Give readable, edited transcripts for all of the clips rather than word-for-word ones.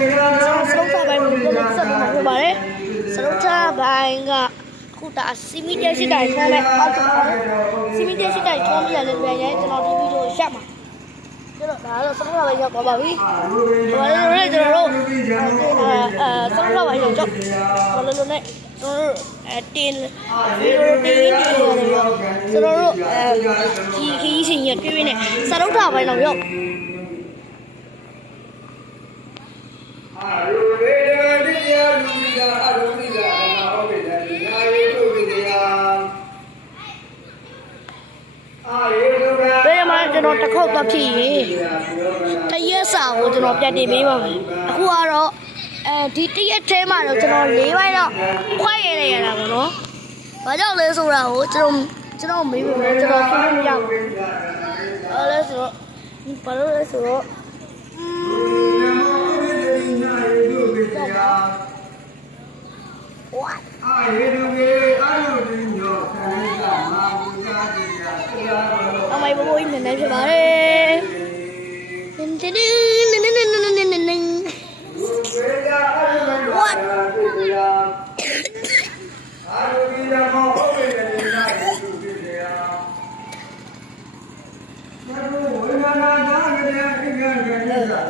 စလုံးထားပိုင်းကိုဆက်ပြီးမှပြပါတယ်စလုံးထားပိုင်းကခုဒါစီမီတက်ရှိတိုင်းထားလိုက်အောက်ပါတယ်စီမီတက်ရှိတိုင်းထုံးပြရတဲ့ပြန်ရင်ကျွန်တော်ဒီဗီဒီယိုရှက်မှာကျွန်တော်ဒါတော့စလုံးထားပိုင်းရောက်ပါပြီဘာလို့လဲကျွန်တော်တို့စလုံးထားပိုင်းရောက်ဘာလို့လဲနဲ့ကျွန်တော်တို့တင်ဗီဒီယိုတင်ရတယ်ရောကျွန်တော်တို့ခီးရှင်ရပြည့်ပြည့်နဲ့စလုံးထားပိုင်းတော့ရောက်ကျွန်တော်တစ်ခေါက်တော့ဖြစ်ရင်တရက်စာကိုကျွန်တော်ပြတ်တင်ပေးပါမယ်အခုကတော့ဒီတရက်ထဲမှာတော့ကျွန်တော်၄ပိုင်းတော့ခွဲရတာပေါ့နော်ဘာကြောင့်လဲဆိုတာကိုကျွန်တော်မေးပေးမယ်ကျွန်တော်ဖြေလို့မရဘူးအဲ့လဲဆိုတော့ဘာလို့လဲဆိုတော့ Mày bố bố này cho bà đi. What?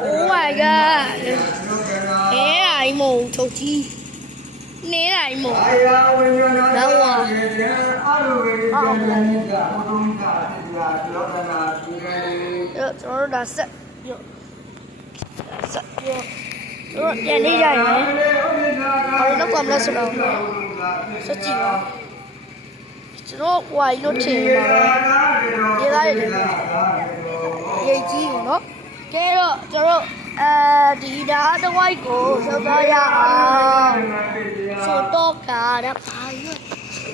Oh my god. Thế lại mù thầu chi. Nè lại mù. Đâu à? Rồi đã sợ. Sợ chưa? Rồi đi dài này. Nó còn là sợ đâu. Sợ chi mà. Nó quay nó chìm mà. Đi ra đi. Dây chi của nó. Cái đó cho nó đi đá nó quay cổ sao ra ra số to cả đã phải rồi.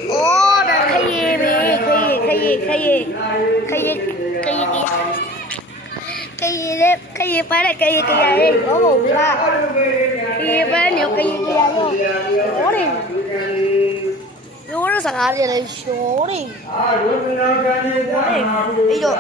Ô đã cái gì đấy cái gì phải là cái gì đấy có một là cái bên nhiều cái gì vô số đi vô nó sạc gì này số đi bây giờ